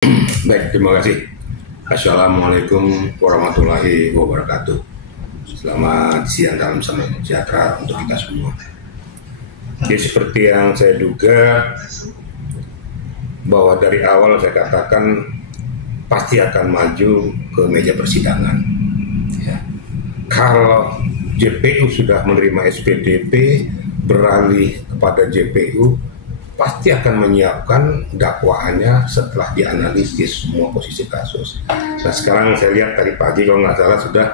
Baik, terima kasih. Assalamualaikum warahmatullahi wabarakatuh. Selamat siang dalam salam sejahtera untuk kita semua. Jadi seperti yang saya duga, bahwa dari awal saya katakan pasti akan maju ke meja persidangan. Ya. Kalau JPU sudah menerima SPDP, beralih kepada JPU, pasti akan menyiapkan dakwaannya setelah dianalisis semua posisi kasus. Nah sekarang saya lihat tadi pagi kalau nggak salah sudah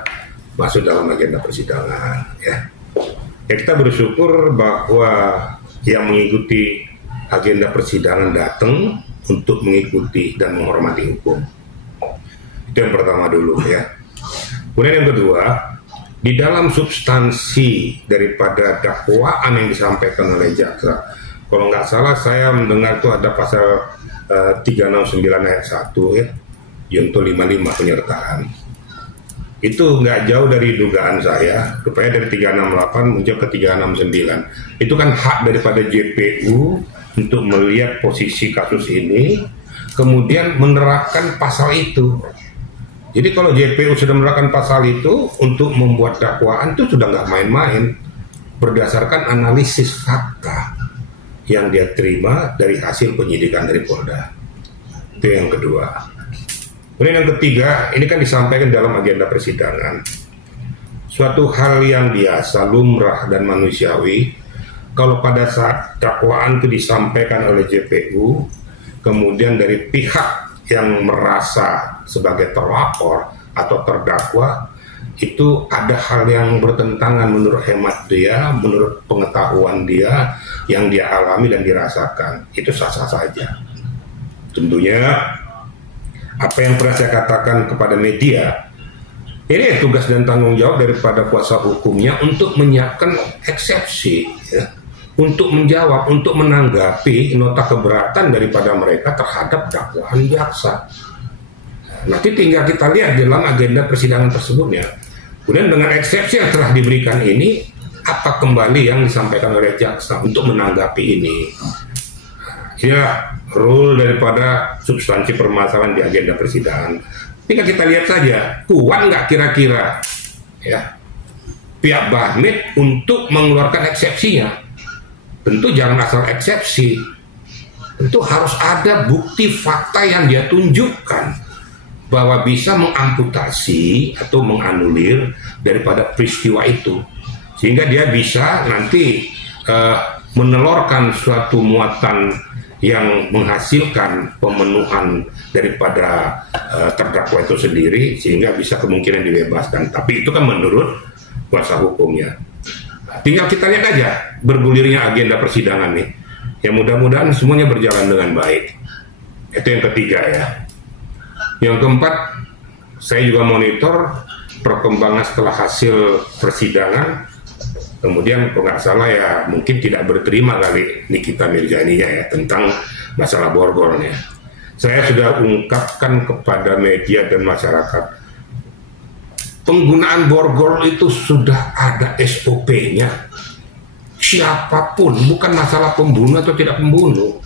masuk dalam agenda persidangan. Ya kita bersyukur bahwa yang mengikuti agenda persidangan datang untuk mengikuti dan menghormati hukum. Itu yang pertama dulu ya. Kemudian yang kedua, di dalam substansi daripada dakwaan yang disampaikan oleh jaksa, kalau nggak salah saya mendengar itu ada pasal 369 ayat 1 ya, junto 55 penyertaan. Itu nggak jauh dari dugaan saya, rupanya dari 368 muncul ke 369. Itu kan hak daripada JPU untuk melihat posisi kasus ini, kemudian menerapkan pasal itu. Jadi kalau JPU sudah menerapkan pasal itu untuk membuat dakwaan itu sudah nggak main-main, berdasarkan analisis fakta yang dia terima dari hasil penyidikan dari Polda. Itu yang kedua. Kemudian yang ketiga, ini kan disampaikan dalam agenda persidangan. Suatu hal yang biasa, lumrah dan manusiawi, kalau pada saat dakwaan itu disampaikan oleh JPU, kemudian dari pihak yang merasa sebagai terlapor atau terdakwa, itu ada hal yang bertentangan menurut hemat dia, menurut pengetahuan dia, yang dia alami dan dirasakan, itu sah-sah saja. Tentunya apa yang pernah saya katakan kepada media, ini tugas dan tanggung jawab daripada kuasa hukumnya untuk menyiapkan eksepsi ya, untuk menjawab, untuk menanggapi nota keberatan daripada mereka terhadap dakwaan jaksa. Nanti tinggal kita lihat dalam agenda persidangan tersebutnya. Kemudian dengan eksepsi yang telah diberikan ini, apa kembali yang disampaikan oleh jaksa untuk menanggapi ini? Ya, rule daripada substansi permasalahan di agenda persidangan. Tinggal kita lihat saja, kuat nggak kira-kira ya pihak Bahmid untuk mengeluarkan eksepsinya. Tentu jangan asal eksepsi. Tentu harus ada bukti fakta yang dia tunjukkan bahwa bisa mengamputasi atau menganulir daripada peristiwa itu, sehingga dia bisa nanti menelurkan suatu muatan yang menghasilkan pemenuhan daripada terdakwa itu sendiri, sehingga bisa kemungkinan dibebaskan. Tapi itu kan menurut kuasa hukumnya. Tinggal kita lihat aja bergulirnya agenda persidangan nih. Ya mudah-mudahan semuanya berjalan dengan baik. Itu yang ketiga ya. Yang keempat, saya juga monitor perkembangan setelah hasil persidangan. Kemudian kalau nggak salah ya mungkin tidak berterima kali Nikita Mirzani ya tentang masalah borgolnya. Saya sudah ungkapkan kepada media dan masyarakat, penggunaan borgol itu sudah ada SOP-nya. Siapapun, bukan masalah pembunuh atau tidak pembunuh,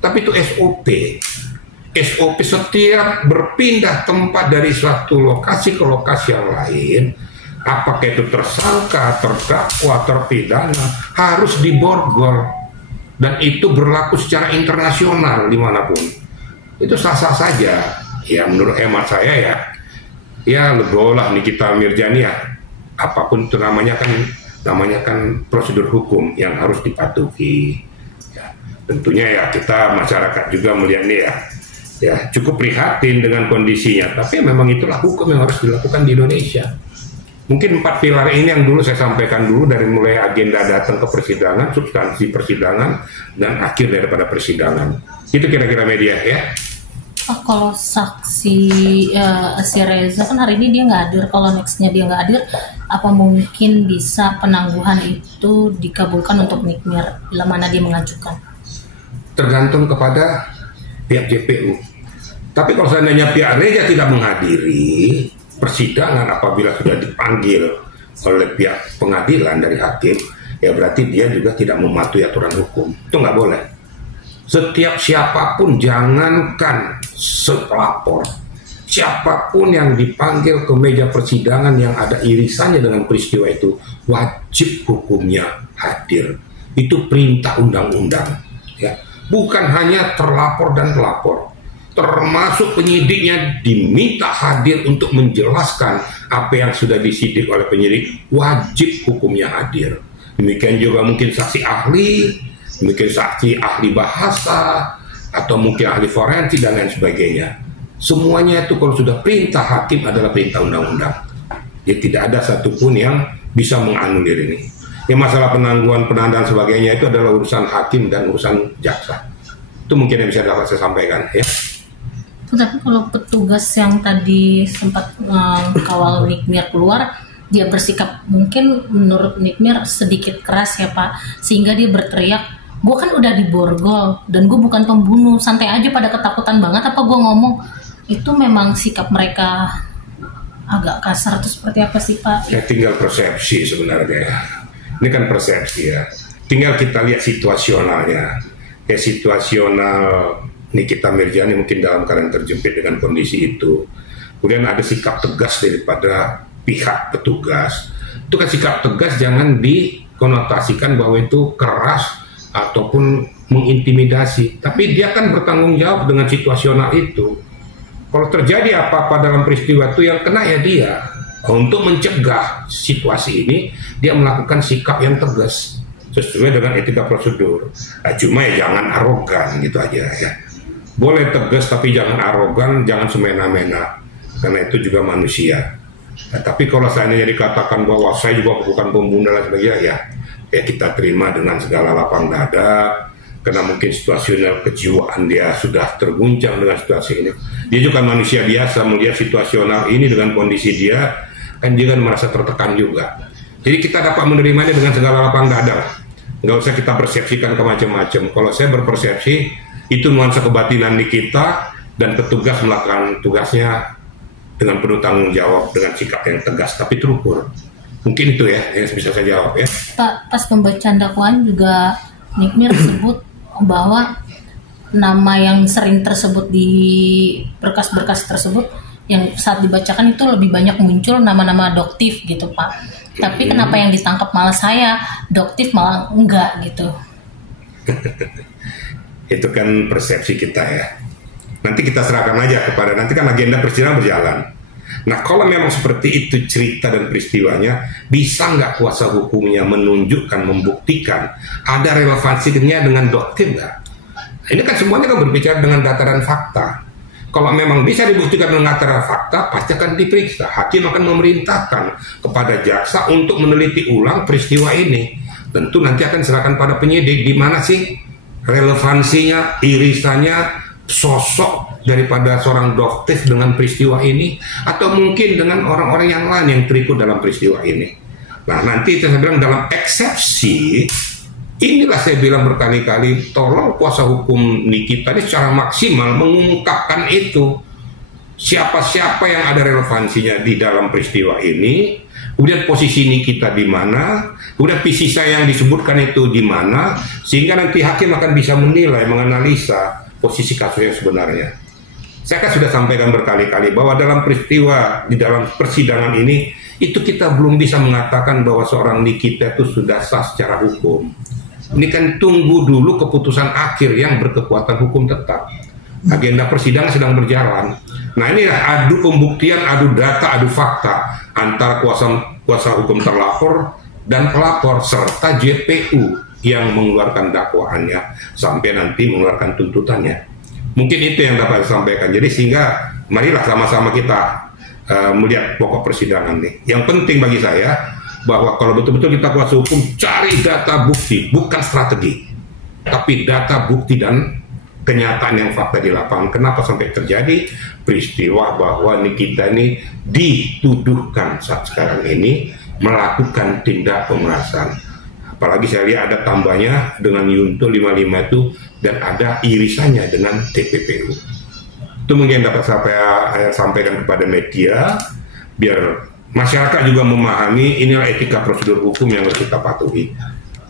tapi itu SOP. SOP setiap berpindah tempat dari suatu lokasi ke lokasi yang lain, apakah itu tersangka, terdakwa, terpidana, harus diborgol. Dan itu berlaku secara internasional dimanapun. Itu sah-sah saja. Ya menurut hemat saya ya legolah Nikita Mirzani ya. Apapun itu namanya kan prosedur hukum yang harus dipatuhi. Ya, tentunya ya kita masyarakat juga melihatnya ya cukup prihatin dengan kondisinya, tapi memang itulah hukum yang harus dilakukan di Indonesia. Mungkin 4 pilar ini yang dulu saya sampaikan dulu, dari mulai agenda datang ke persidangan, substansi persidangan, dan akhir daripada persidangan. Itu kira-kira media ya. Kalau saksi si Reza kan hari ini dia nggak hadir, kalau nextnya dia nggak hadir, apa mungkin bisa penangguhan itu dikabulkan untuk Nikmir bila mana dia mengajukan? Tergantung kepada pihak JPU. Tapi kalau seandainya pihak Reza tidak menghadiri persidangan apabila sudah dipanggil oleh pihak pengadilan dari hakim, ya berarti dia juga tidak mematuhi aturan hukum. Itu nggak boleh. Setiap siapapun, jangankan pelapor, siapapun yang dipanggil ke meja persidangan yang ada irisannya dengan peristiwa itu, wajib hukumnya hadir. Itu perintah undang-undang, ya. Bukan hanya terlapor dan pelapor, termasuk penyidiknya diminta hadir untuk menjelaskan apa yang sudah disidik oleh penyidik, wajib hukumnya hadir. Demikian juga mungkin saksi ahli, mungkin saksi ahli bahasa, atau mungkin ahli forensik dan lain sebagainya. Semuanya itu kalau sudah perintah hakim adalah perintah undang-undang. Ya, tidak ada satupun yang bisa menganulir ini. Ya, masalah penangguhan, penahanan dan sebagainya itu adalah urusan hakim dan urusan jaksa. Itu mungkin yang bisa dapat saya sampaikan, ya. Tapi kalau petugas yang tadi sempat kawal Nikmir keluar, dia bersikap mungkin menurut Nikmir sedikit keras ya Pak, sehingga dia berteriak, gue kan udah diborgol dan gue bukan pembunuh, santai aja, pada ketakutan banget apa gue ngomong. Itu memang sikap mereka agak kasar atau seperti apa sih Pak? Ya, tinggal persepsi sebenarnya. Ini kan persepsi ya. Tinggal kita lihat situasionalnya. Ya, situasional Nikita Mirzani mungkin dalam keadaan terjepit dengan kondisi itu. Kemudian ada sikap tegas daripada pihak petugas. Itu kan sikap tegas jangan dikonotasikan bahwa itu keras ataupun mengintimidasi. Tapi dia kan bertanggung jawab dengan situasional itu. Kalau terjadi apa-apa dalam peristiwa itu yang kena ya dia. Untuk mencegah situasi ini, dia melakukan sikap yang tegas sesuai dengan etika prosedur. Nah, cuma ya jangan arogan gitu aja ya. Boleh tegas tapi jangan arogan, jangan semena-mena, karena itu juga manusia. Nah, tapi kalau seandainya dikatakan bahwa saya juga bukan pembunuh dan sebagainya, ya kita terima dengan segala lapang dada, karena mungkin situasional kejiwaan dia sudah terguncang dengan situasi ini. Dia juga manusia biasa melihat situasional ini dengan kondisi dia, kan dia kan merasa tertekan juga. Jadi kita dapat menerimanya dengan segala lapang dada. Nggak usah kita persepsikan ke macam-macam. Kalau saya berpersepsi, itu nuansa kebatinan di kita, dan petugas melakukan tugasnya dengan penuh tanggung jawab, dengan sikap yang tegas tapi terukur. Mungkin itu ya yang bisa saya jawab ya. Pak, pas pembacaan dakwaan juga Nikmir sebut bahwa nama yang sering tersebut di berkas-berkas tersebut yang saat dibacakan itu lebih banyak muncul nama-nama adoptif gitu Pak. Tapi kenapa yang ditangkap malah saya, adoptif malah enggak gitu. Itu kan persepsi kita ya. Nanti kita serahkan aja kepada, nanti kan agenda persidangan berjalan. Nah kalau memang seperti itu cerita dan peristiwanya, bisa nggak kuasa hukumnya menunjukkan, membuktikan ada relevansinya dengan dokter nggak? Ini kan semuanya kan berbicara dengan data dan fakta. Kalau memang bisa dibuktikan dengan data dan fakta, pasti akan diperiksa. Hakim akan memerintahkan kepada jaksa untuk meneliti ulang peristiwa ini. Tentu nanti akan serahkan pada penyidik di mana sih relevansinya, irisannya, sosok daripada seorang dokter dengan peristiwa ini, atau mungkin dengan orang-orang yang lain yang terikut dalam peristiwa ini. Nah nanti saya bilang dalam eksepsi, inilah saya bilang berkali-kali, tolong kuasa hukum Nikita ini secara maksimal mengungkapkan itu. Siapa-siapa yang ada relevansinya di dalam peristiwa ini, kemudian posisi Nikita di mana, kemudian sisa yang disebutkan itu di mana, sehingga nanti hakim akan bisa menilai, menganalisa posisi kasus yang sebenarnya. Saya kan sudah sampaikan berkali-kali bahwa dalam peristiwa di dalam persidangan ini, itu kita belum bisa mengatakan bahwa seorang Nikita itu sudah sah secara hukum. Ini kan tunggu dulu keputusan akhir yang berkekuatan hukum tetap. Agenda persidangan sedang berjalan. Nah ini adu pembuktian, adu data, adu fakta antara kuasa hukum terlapor dan pelapor serta JPU yang mengeluarkan dakwaannya sampai nanti mengeluarkan tuntutannya. Mungkin itu yang dapat saya sampaikan. Jadi sehingga marilah sama-sama kita melihat pokok persidangan nih. Yang penting bagi saya bahwa kalau betul-betul kita kuasa hukum cari data bukti, bukan strategi, tapi data bukti dan kenyataan yang fakta di lapangan. Kenapa sampai terjadi peristiwa bahwa Nikita ini dituduhkan saat sekarang ini melakukan tindak pemerasan. Apalagi saya lihat ada tambahnya dengan Yunto 55 itu dan ada irisannya dengan TPPU. Itu mungkin dapat saya sampaikan kepada media biar masyarakat juga memahami inilah etika prosedur hukum yang harus kita patuhi.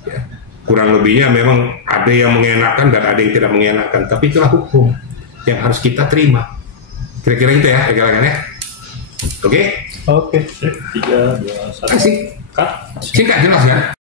Ya. kurang lebihnya memang ada yang mengenakan dan ada yang tidak mengenakan, tapi itulah hukum yang harus kita terima. Kira-kira itu ya, kira-kira ya. Oke? Oke. 3, 2, 1. Kasih. Singkat jelas ya.